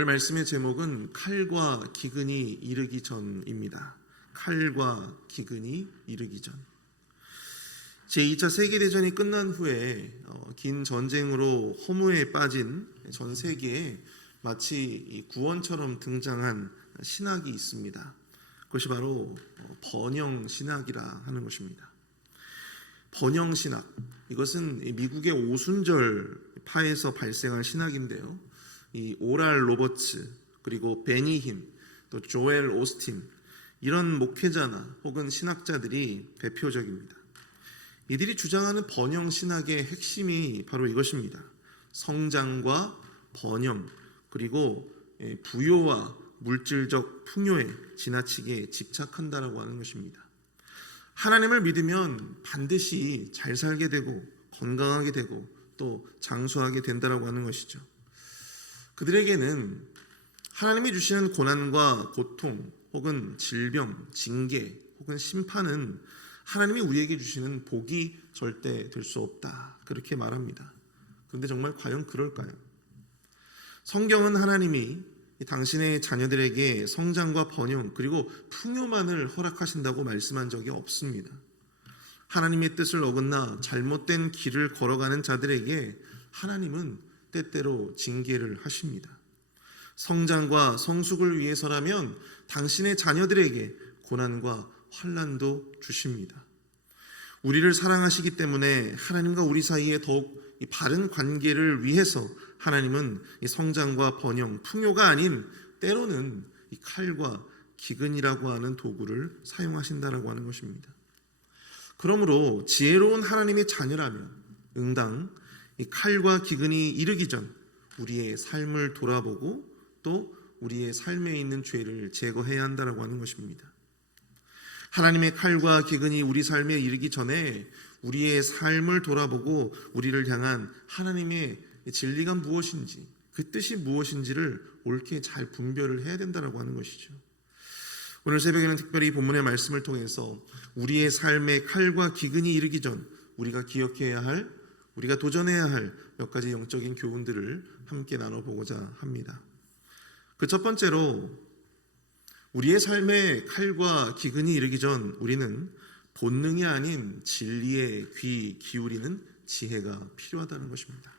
오늘 말씀의 제목은 칼과 기근이 이르기 전입니다. 칼과 기근이 이르기 전. 제2차 세계대전이 끝난 후에 긴 전쟁으로 허무에 빠진 전 세계에 마치 구원처럼 등장한 신학이 있습니다. 그것이 바로 번영신학이라 하는 것입니다. 번영신학, 이것은 미국의 오순절파에서 발생한 신학인데요. 이 오랄 로버츠, 그리고 베니 힘, 또 조엘 오스틴, 이런 목회자나 혹은 신학자들이 대표적입니다. 이들이 주장하는 번영신학의 핵심이 바로 이것입니다. 성장과 번영, 그리고 부요와 물질적 풍요에 지나치게 집착한다라고 하는 것입니다. 하나님을 믿으면 반드시 잘 살게 되고 건강하게 되고 또 장수하게 된다라고 하는 것이죠. 그들에게는 하나님이 주시는 고난과 고통 혹은 질병, 징계 혹은 심판은 하나님이 우리에게 주시는 복이 절대 될 수 없다, 그렇게 말합니다. 그런데 정말 과연 그럴까요? 성경은 하나님이 당신의 자녀들에게 성장과 번영 그리고 풍요만을 허락하신다고 말씀한 적이 없습니다. 하나님의 뜻을 어긋나 잘못된 길을 걸어가는 자들에게 하나님은 때때로 징계를 하십니다. 성장과 성숙을 위해서라면 당신의 자녀들에게 고난과 환난도 주십니다. 우리를 사랑하시기 때문에 하나님과 우리 사이에 더욱 바른 관계를 위해서 하나님은 이 성장과 번영, 풍요가 아닌 때로는 이 칼과 기근이라고 하는 도구를 사용하신다라고 하는 것입니다. 그러므로 지혜로운 하나님의 자녀라면 응당 이 칼과 기근이 이르기 전 우리의 삶을 돌아보고 또 우리의 삶에 있는 죄를 제거해야 한다라고 하는 것입니다. 하나님의 칼과 기근이 우리 삶에 이르기 전에 우리의 삶을 돌아보고 우리를 향한 하나님의 진리가 무엇인지, 그 뜻이 무엇인지를 옳게 잘 분별을 해야 된다라고 하는 것이죠. 오늘 새벽에는 특별히 본문의 말씀을 통해서 우리의 삶에 칼과 기근이 이르기 전 우리가 기억해야 할, 우리가 도전해야 할 몇 가지 영적인 교훈들을 함께 나눠보고자 합니다. 그 첫 번째로 우리의 삶에 칼과 기근이 이르기 전 우리는 본능이 아닌 진리에 귀 기울이는 지혜가 필요하다는 것입니다.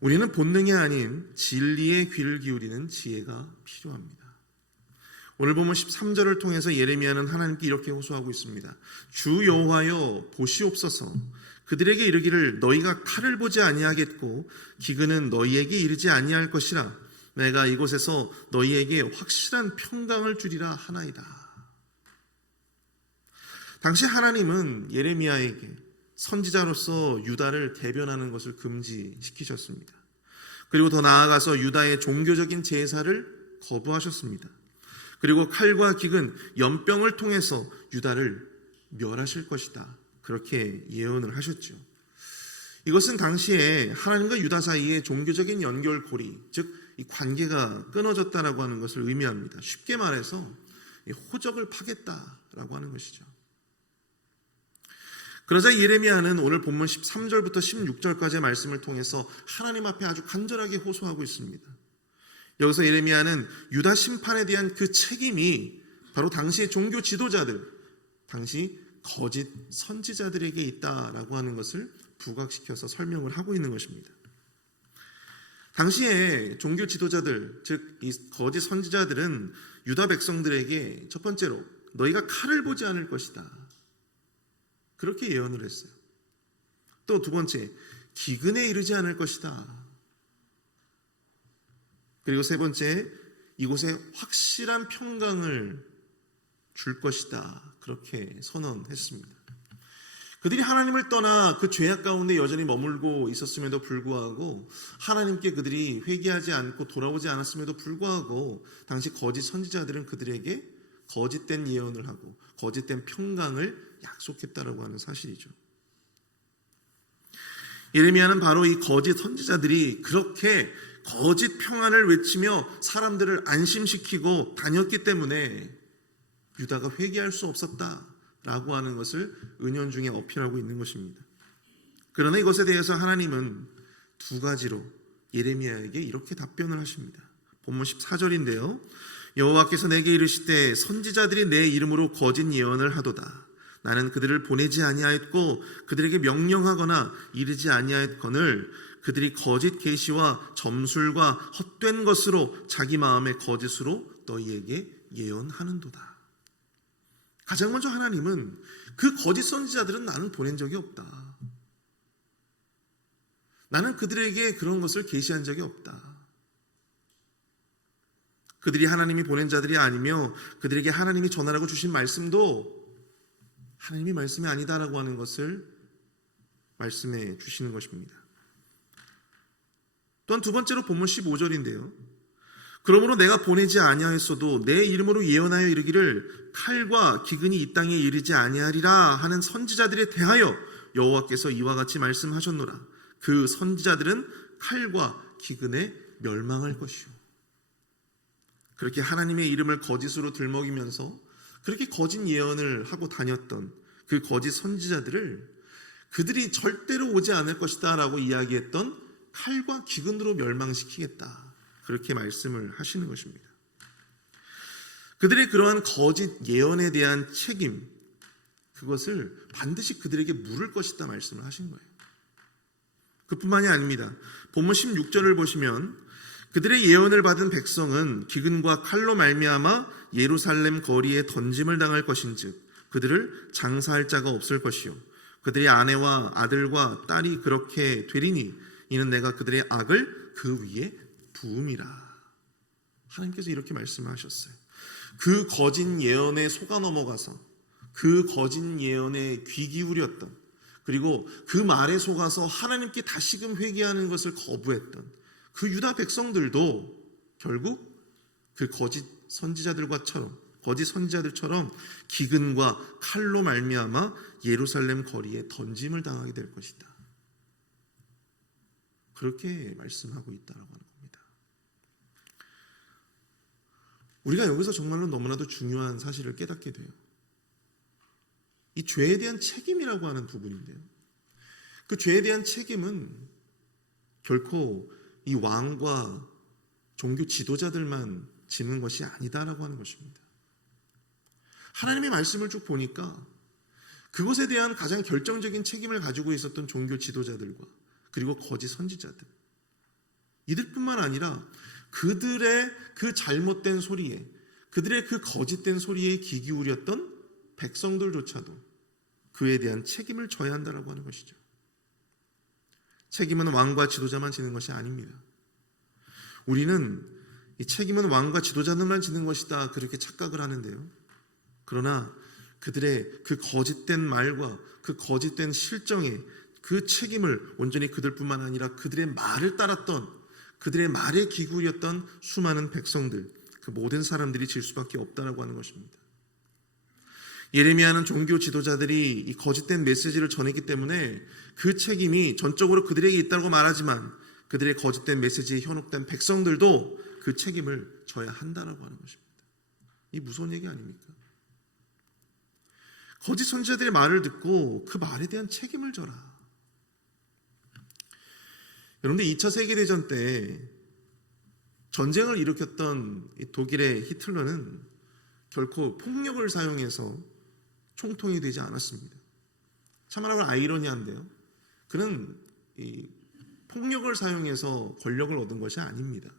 우리는 본능이 아닌 진리에 귀를 기울이는 지혜가 필요합니다. 오늘 보면 13절을 통해서 예레미야는 하나님께 이렇게 호소하고 있습니다. 주 여호와여 보시옵소서, 그들에게 이르기를 너희가 칼을 보지 아니하겠고 기근은 너희에게 이르지 아니할 것이라. 내가 이곳에서 너희에게 확실한 평강을 주리라 하나이다. 당시 하나님은 예레미야에게 선지자로서 유다를 대변하는 것을 금지시키셨습니다. 그리고 더 나아가서 유다의 종교적인 제사를 거부하셨습니다. 그리고 칼과 기근, 연병을 통해서 유다를 멸하실 것이다, 그렇게 예언을 하셨죠. 이것은 당시에 하나님과 유다 사이의 종교적인 연결고리, 즉 이 관계가 끊어졌다라고 하는 것을 의미합니다. 쉽게 말해서 호적을 파겠다라고 하는 것이죠. 그러자 예레미야는 오늘 본문 13절부터 16절까지의 말씀을 통해서 하나님 앞에 아주 간절하게 호소하고 있습니다. 여기서 예레미야는 유다 심판에 대한 그 책임이 바로 당시의 종교 지도자들, 당시 거짓 선지자들에게 있다라고 하는 것을 부각시켜서 설명을 하고 있는 것입니다. 당시에 종교 지도자들, 즉 이 거짓 선지자들은 유다 백성들에게 첫 번째로 너희가 칼을 보지 않을 것이다, 그렇게 예언을 했어요. 또 두 번째, 기근에 이르지 않을 것이다. 그리고 세 번째, 이곳에 확실한 평강을 줄 것이다, 그렇게 선언했습니다. 그들이 하나님을 떠나 그 죄악 가운데 여전히 머물고 있었음에도 불구하고, 하나님께 그들이 회개하지 않고 돌아오지 않았음에도 불구하고 당시 거짓 선지자들은 그들에게 거짓된 예언을 하고 거짓된 평강을 약속했다라고 하는 사실이죠. 예레미야는 바로 이 거짓 선지자들이 그렇게 거짓 평안을 외치며 사람들을 안심시키고 다녔기 때문에 유다가 회개할 수 없었다라고 하는 것을 은연중에 어필하고 있는 것입니다. 그러나 이것에 대해서 하나님은 두 가지로 예레미야에게 이렇게 답변을 하십니다. 본문 14절인데요. 여호와께서 내게 이르시되 선지자들이 내 이름으로 거짓 예언을 하도다. 나는 그들을 보내지 아니하였고 그들에게 명령하거나 이르지 아니하였거늘 그들이 거짓 계시와 점술과 헛된 것으로 자기 마음의 거짓으로 너희에게 예언하는도다. 가장 먼저 하나님은 그 거짓 선지자들은 나는 보낸 적이 없다. 나는 그들에게 그런 것을 계시한 적이 없다. 그들이 하나님이 보낸 자들이 아니며 그들에게 하나님이 전하라고 주신 말씀도 하나님이 말씀이 아니다라고 하는 것을 말씀해 주시는 것입니다. 또한 두 번째로 본문 15절인데요. 그러므로 내가 보내지 아니하였어도 내 이름으로 예언하여 이르기를 칼과 기근이 이 땅에 이르지 아니하리라 하는 선지자들에 대하여 여호와께서 이와 같이 말씀하셨노라. 그 선지자들은 칼과 기근에 멸망할 것이요. 그렇게 하나님의 이름을 거짓으로 들먹이면서 그렇게 거짓 예언을 하고 다녔던 그 거짓 선지자들을 그들이 절대로 오지 않을 것이다 라고 이야기했던 칼과 기근으로 멸망시키겠다, 그렇게 말씀을 하시는 것입니다. 그들의 그러한 거짓 예언에 대한 책임, 그것을 반드시 그들에게 물을 것이다 말씀을 하신 거예요. 그뿐만이 아닙니다. 본문 16절을 보시면 그들의 예언을 받은 백성은 기근과 칼로 말미암아 예루살렘 거리에 던짐을 당할 것인즉 그들을 장사할 자가 없을 것이요 그들의 아내와 아들과 딸이 그렇게 되리니 이는 내가 그들의 악을 그 위에 부음이라. 하나님께서 이렇게 말씀하셨어요. 그 거짓 예언에 속아 넘어가서 그 거짓 예언에 귀 기울였던, 그리고 그 말에 속아서 하나님께 다시금 회개하는 것을 거부했던 그 유다 백성들도 결국 그 거짓 선지자들처럼 기근과 칼로 말미암아 예루살렘 거리에 던짐을 당하게 될 것이다. 그렇게 말씀하고 있다라고 하는 겁니다. 우리가 여기서 정말로 너무나도 중요한 사실을 깨닫게 돼요. 이 죄에 대한 책임이라고 하는 부분인데요. 그 죄에 대한 책임은 결코 이 왕과 종교 지도자들만 지는 것이 아니다라고 하는 것입니다. 하나님의 말씀을 쭉 보니까 그것에 대한 가장 결정적인 책임을 가지고 있었던 종교 지도자들과 그리고 거짓 선지자들, 이들뿐만 아니라 그들의 그 잘못된 소리에, 그들의 그 거짓된 소리에 귀 기울였던 백성들조차도 그에 대한 책임을 져야 한다라고 하는 것이죠. 책임은 왕과 지도자만 지는 것이 아닙니다. 우리는 이 책임은 왕과 지도자들만 지는 것이다, 그렇게 착각을 하는데요. 그러나 그들의 그 거짓된 말과 그 거짓된 실정에 그 책임을 온전히 그들뿐만 아니라 그들의 말을 따랐던, 그들의 말에 귀 기울였던 수많은 백성들, 그 모든 사람들이 질 수밖에 없다라고 하는 것입니다. 예레미야는 종교 지도자들이 이 거짓된 메시지를 전했기 때문에 그 책임이 전적으로 그들에게 있다고 말하지만 그들의 거짓된 메시지에 현혹된 백성들도 그 책임을 져야 한다라고 하는 것입니다. 이 무서운 얘기 아닙니까? 거짓 선지자들의 말을 듣고 그 말에 대한 책임을 져라. 여러분들 2차 세계대전 때 전쟁을 일으켰던 독일의 히틀러는 결코 폭력을 사용해서 총통이 되지 않았습니다. 참말로 아이러니한데요. 그는 이 폭력을 사용해서 권력을 얻은 것이 아닙니다.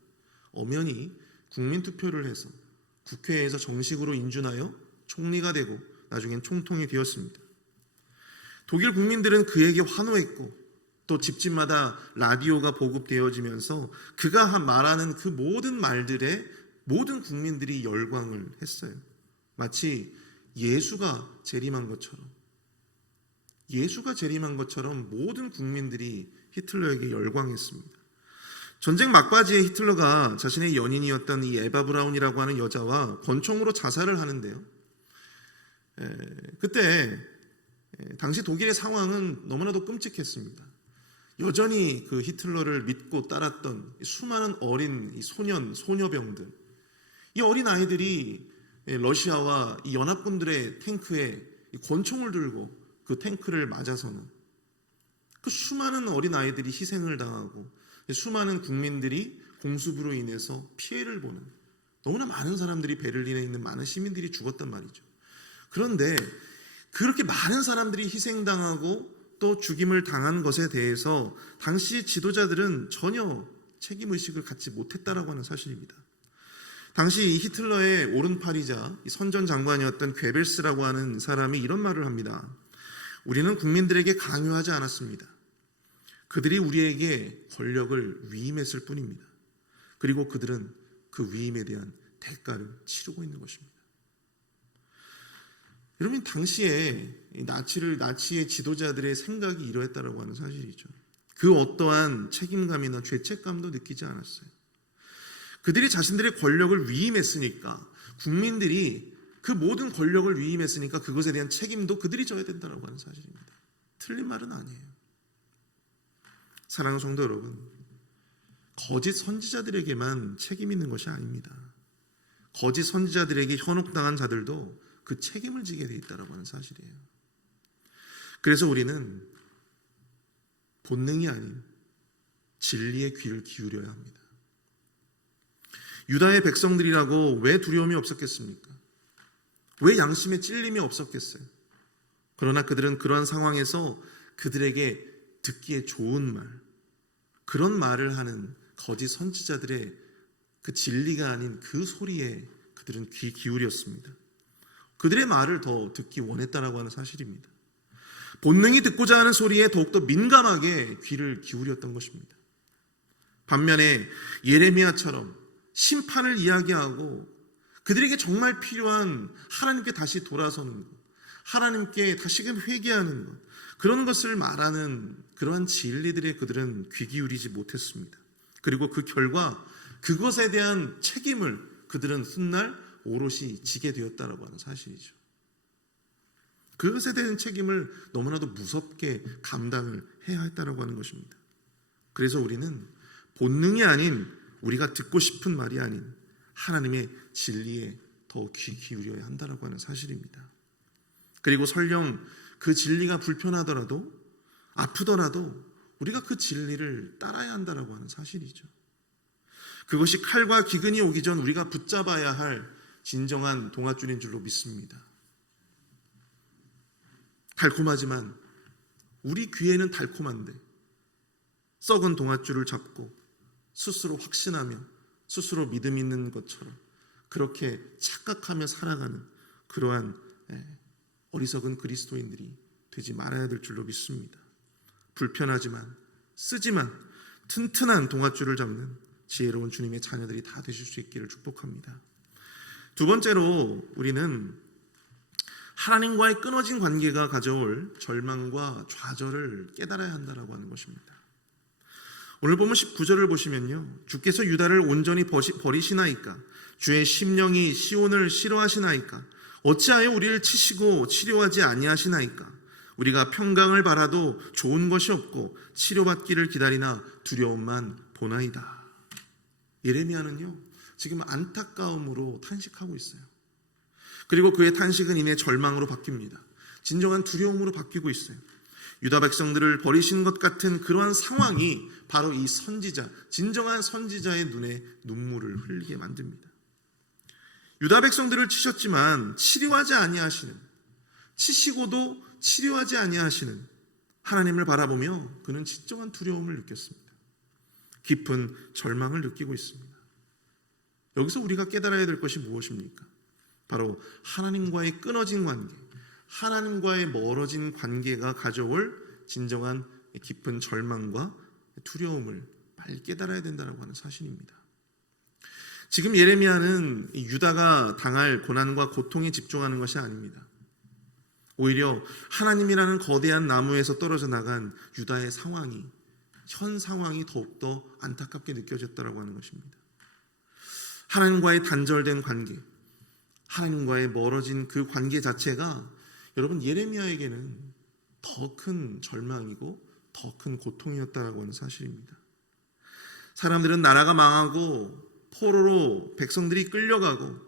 엄연히 국민투표를 해서 국회에서 정식으로 인준하여 총리가 되고 나중엔 총통이 되었습니다. 독일 국민들은 그에게 환호했고 또 집집마다 라디오가 보급되어지면서 그가 말하는 그 모든 말들에 모든 국민들이 열광을 했어요. 마치 예수가 재림한 것처럼 모든 국민들이 히틀러에게 열광했습니다. 전쟁 막바지에 히틀러가 자신의 연인이었던 이 에바 브라운이라고 하는 여자와 권총으로 자살을 하는데요. 그때 당시 독일의 상황은 너무나도 끔찍했습니다. 여전히 그 히틀러를 믿고 따랐던 수많은 어린 소년, 소녀병들, 이 어린 아이들이 러시아와 이 연합군들의 탱크에 권총을 들고 그 탱크를 맞아서는 그 수많은 어린 아이들이 희생을 당하고 수많은 국민들이 공습으로 인해서 피해를 보는, 너무나 많은 사람들이 베를린에 있는 많은 시민들이 죽었단 말이죠. 그런데 그렇게 많은 사람들이 희생당하고 또 죽임을 당한 것에 대해서 당시 지도자들은 전혀 책임의식을 갖지 못했다라고 하는 사실입니다. 당시 히틀러의 오른팔이자 선전 장관이었던 괴벨스라고 하는 사람이 이런 말을 합니다. 우리는 국민들에게 강요하지 않았습니다. 그들이 우리에게 권력을 위임했을 뿐입니다. 그리고 그들은 그 위임에 대한 대가를 치르고 있는 것입니다. 여러분, 당시에 나치의 지도자들의 생각이 이러했다라고 하는 사실이죠. 그 어떠한 책임감이나 죄책감도 느끼지 않았어요. 그들이 자신들의 권력을 위임했으니까, 국민들이 그 모든 권력을 위임했으니까 그것에 대한 책임도 그들이 져야 된다라고 하는 사실입니다. 틀린 말은 아니에요. 사랑하는 성도 여러분, 거짓 선지자들에게만 책임 있는 것이 아닙니다. 거짓 선지자들에게 현혹당한 자들도 그 책임을 지게 돼 있다라고 하는 사실이에요. 그래서 우리는 본능이 아닌 진리의 귀를 기울여야 합니다. 유다의 백성들이라고 왜 두려움이 없었겠습니까? 왜 양심에 찔림이 없었겠어요? 그러나 그들은 그러한 상황에서 그들에게 듣기에 좋은 말, 그런 말을 하는 거짓 선지자들의 그 진리가 아닌 그 소리에 그들은 귀 기울였습니다. 그들의 말을 더 듣기 원했다라고 하는 사실입니다. 본능이 듣고자 하는 소리에 더욱더 민감하게 귀를 기울였던 것입니다. 반면에 예레미야처럼 심판을 이야기하고 그들에게 정말 필요한 하나님께 다시 돌아서는 것, 하나님께 다시금 회개하는 것, 그런 것을 말하는 그러한 진리들에 그들은 귀 기울이지 못했습니다. 그리고 그 결과 그것에 대한 책임을 그들은 훗날 오롯이 지게 되었다라고 하는 사실이죠. 그것에 대한 책임을 너무나도 무섭게 감당을 해야 했다라고 하는 것입니다. 그래서 우리는 본능이 아닌, 우리가 듣고 싶은 말이 아닌 하나님의 진리에 더 귀 기울여야 한다라고 하는 사실입니다. 그리고 설령 그 진리가 불편하더라도, 아프더라도 우리가 그 진리를 따라야 한다라고 하는 사실이죠. 그것이 칼과 기근이 오기 전 우리가 붙잡아야 할 진정한 동아줄인 줄로 믿습니다. 달콤하지만, 우리 귀에는 달콤한데 썩은 동아줄을 잡고 스스로 확신하며 스스로 믿음 있는 것처럼 그렇게 착각하며 살아가는 그러한 어리석은 그리스도인들이 되지 말아야 될 줄로 믿습니다. 불편하지만, 쓰지만 튼튼한 동아줄을 잡는 지혜로운 주님의 자녀들이 다 되실 수 있기를 축복합니다. 두 번째로 우리는 하나님과의 끊어진 관계가 가져올 절망과 좌절을 깨달아야 한다고 하는 것입니다. 오늘 보면 19절을 보시면요, 주께서 유다를 온전히 버리시나이까? 주의 심령이 시온을 싫어하시나이까? 어찌하여 우리를 치시고 치료하지 아니하시나이까? 우리가 평강을 바라도 좋은 것이 없고 치료받기를 기다리나 두려움만 보나이다. 예레미야는요, 지금 안타까움으로 탄식하고 있어요. 그리고 그의 탄식은 이내 절망으로 바뀝니다. 진정한 두려움으로 바뀌고 있어요. 유다 백성들을 버리신 것 같은 그러한 상황이 바로 이 선지자, 진정한 선지자의 눈에 눈물을 흘리게 만듭니다. 유다 백성들을 치셨지만 치료하지 아니하시는, 치시고도 치료하지 아니하시는 하나님을 바라보며 그는 진정한 두려움을 느꼈습니다. 깊은 절망을 느끼고 있습니다. 여기서 우리가 깨달아야 될 것이 무엇입니까? 바로 하나님과의 끊어진 관계, 하나님과의 멀어진 관계가 가져올 진정한 깊은 절망과 두려움을 빨리 깨달아야 된다고 하는 사실입니다. 지금 예레미야는 유다가 당할 고난과 고통에 집중하는 것이 아닙니다. 오히려 하나님이라는 거대한 나무에서 떨어져 나간 유다의 상황이, 현 상황이 더욱더 안타깝게 느껴졌다고 하는 것입니다. 하나님과의 단절된 관계, 하나님과의 멀어진 그 관계 자체가 여러분 예레미야에게는 더 큰 절망이고 더 큰 고통이었다고 하는 사실입니다. 사람들은 나라가 망하고 포로로 백성들이 끌려가고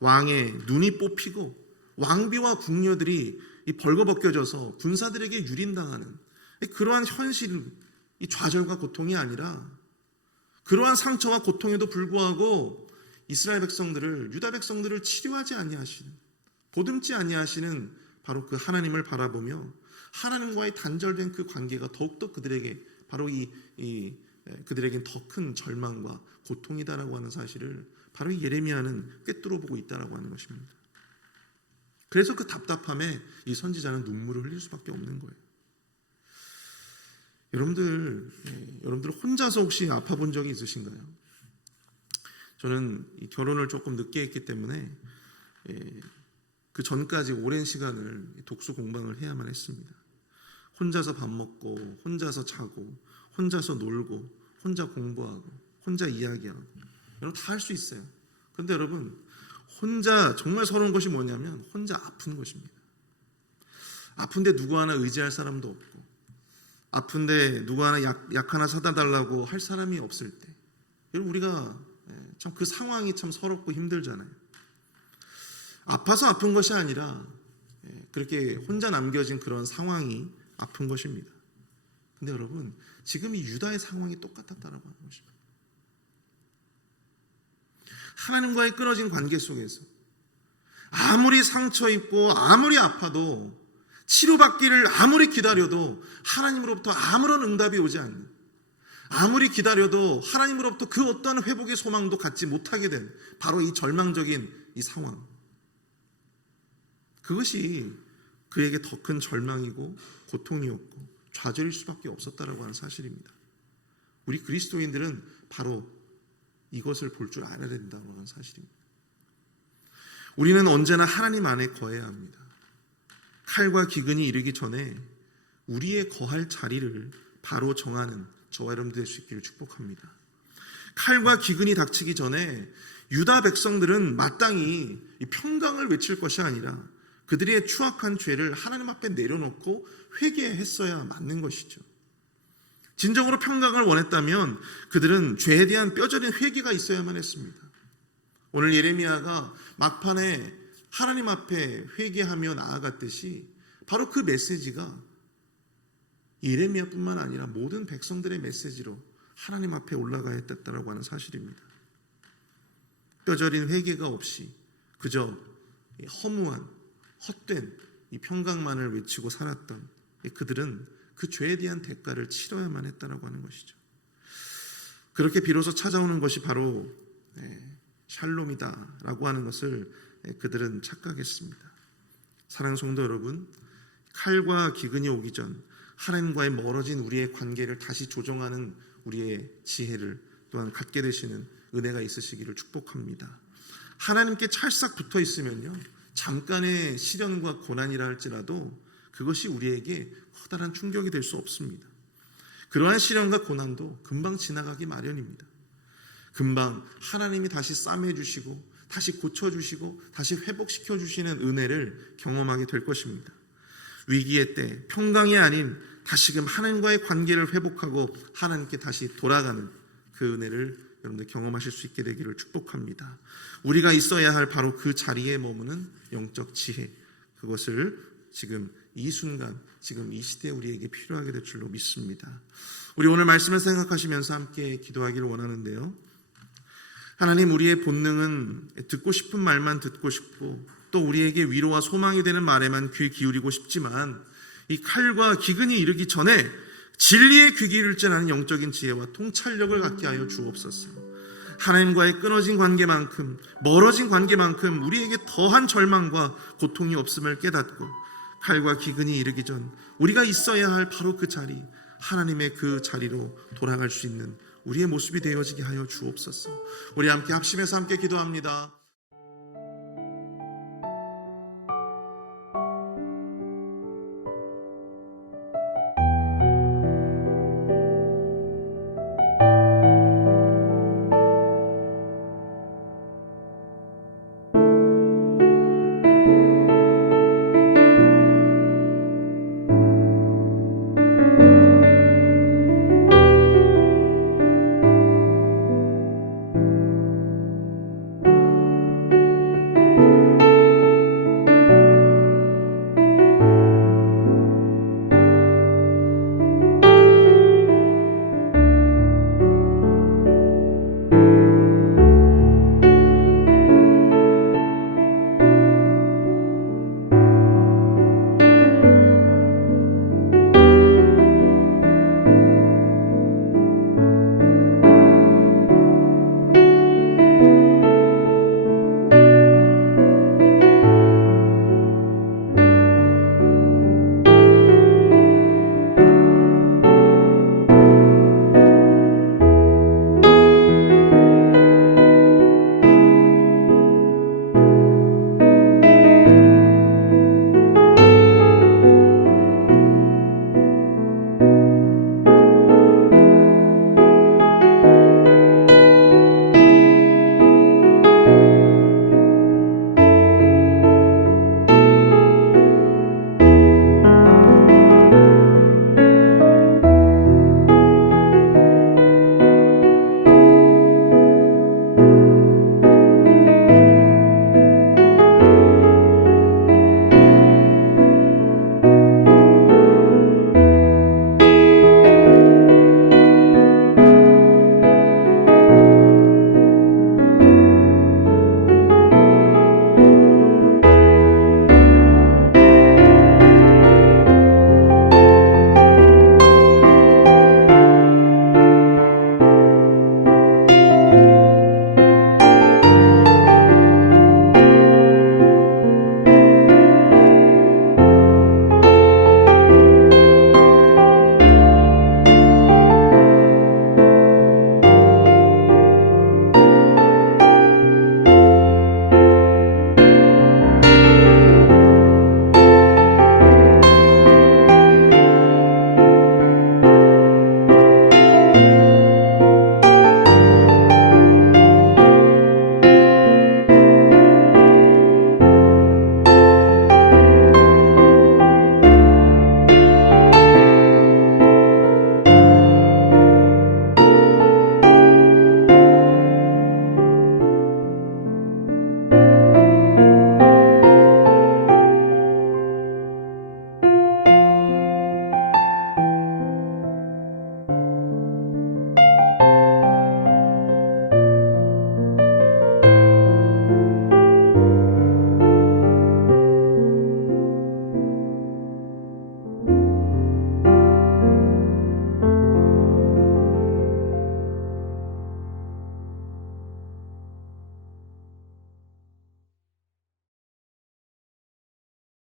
왕의 눈이 뽑히고 왕비와 궁녀들이 벌거벗겨져서 군사들에게 유린당하는 그러한 현실, 이 좌절과 고통이 아니라 그러한 상처와 고통에도 불구하고 이스라엘 백성들을, 유다 백성들을 치료하지 아니하시는, 보듬지 아니하시는 바로 그 하나님을 바라보며 하나님과의 단절된 그 관계가 더욱더 그들에게 바로 그들에겐 더 큰 절망과 고통이다라고 하는 사실을 바로 이 예레미야는 꿰뚫어 보고 있다라고 하는 것입니다. 그래서 그 답답함에 이 선지자는 눈물을 흘릴 수밖에 없는 거예요. 여러분들 혼자서 혹시 아파 본 적이 있으신가요? 저는 이 결혼을 조금 늦게 했기 때문에 그 전까지 오랜 시간을 독서 공방을 해야만 했습니다. 혼자서 밥 먹고, 혼자서 자고, 혼자서 놀고, 혼자 공부하고, 혼자 이야기하고, 여러분 다 할 수 있어요. 그런데 여러분, 혼자 정말 서러운 것이 뭐냐면 혼자 아픈 것입니다. 아픈데 누구 하나 의지할 사람도 없고, 아픈데 누구 하나 약 하나 사다 달라고 할 사람이 없을 때, 여러분 우리가 참 그 상황이 참 서럽고 힘들잖아요. 아파서 아픈 것이 아니라 그렇게 혼자 남겨진 그런 상황이 아픈 것입니다. 근데 여러분, 지금 이 유다의 상황이 똑같았다라고 하는 것입니다. 하나님과의 끊어진 관계 속에서 아무리 상처 입고 아무리 아파도 치료받기를 아무리 기다려도 하나님으로부터 아무런 응답이 오지 않는, 아무리 기다려도 하나님으로부터 그 어떠한 회복의 소망도 갖지 못하게 된 바로 이 절망적인 이 상황, 그것이 그에게 더 큰 절망이고 고통이었고 좌절일 수밖에 없었다라고 하는 사실입니다. 우리 그리스도인들은 바로 이것을 볼 줄 알아야 된다고 하는 사실입니다. 우리는 언제나 하나님 안에 거해야 합니다. 칼과 기근이 이르기 전에 우리의 거할 자리를 바로 정하는 저와 여러분들 될 수 있기를 축복합니다. 칼과 기근이 닥치기 전에 유다 백성들은 마땅히 이 평강을 외칠 것이 아니라 그들의 추악한 죄를 하나님 앞에 내려놓고 회개했어야 맞는 것이죠. 진정으로 평강을 원했다면 그들은 죄에 대한 뼈저린 회개가 있어야만 했습니다. 오늘 예레미야가 막판에 하나님 앞에 회개하며 나아갔듯이 바로 그 메시지가 예레미야뿐만 아니라 모든 백성들의 메시지로 하나님 앞에 올라가야 했다고 하는 사실입니다. 뼈저린 회개가 없이 그저 허무한 헛된 이 평강만을 외치고 살았던 그들은 그 죄에 대한 대가를 치러야만 했다라고 하는 것이죠. 그렇게 비로소 찾아오는 것이 바로 샬롬이다라고 하는 것을 그들은 착각했습니다. 사랑하는 성도 여러분, 칼과 기근이 오기 전 하나님과의 멀어진 우리의 관계를 다시 조정하는 우리의 지혜를 또한 갖게 되시는 은혜가 있으시기를 축복합니다. 하나님께 찰싹 붙어 있으면요, 잠깐의 시련과 고난이라 할지라도 그것이 우리에게 커다란 충격이 될 수 없습니다. 그러한 시련과 고난도 금방 지나가기 마련입니다. 금방 하나님이 다시 싸매주시고 다시 고쳐주시고 다시 회복시켜주시는 은혜를 경험하게 될 것입니다. 위기의 때 평강이 아닌 다시금 하나님과의 관계를 회복하고 하나님께 다시 돌아가는 그 은혜를 여러분들 경험하실 수 있게 되기를 축복합니다. 우리가 있어야 할 바로 그 자리에 머무는 영적 지혜, 그것을 지금 이 순간, 지금 이 시대에 우리에게 필요하게 될 줄로 믿습니다. 우리 오늘 말씀을 생각하시면서 함께 기도하기를 원하는데요. 하나님, 우리의 본능은 듣고 싶은 말만 듣고 싶고 또 우리에게 위로와 소망이 되는 말에만 귀 기울이고 싶지만 이 칼과 기근이 이르기 전에 진리의 귀 기울일 줄 아는 영적인 지혜와 통찰력을 갖게 하여 주옵소서. 하나님과의 끊어진 관계만큼, 멀어진 관계만큼 우리에게 더한 절망과 고통이 없음을 깨닫고 칼과 기근이 이르기 전 우리가 있어야 할 바로 그 자리, 하나님의 그 자리로 돌아갈 수 있는 우리의 모습이 되어지게 하여 주옵소서. 우리 함께 합심해서 함께 기도합니다.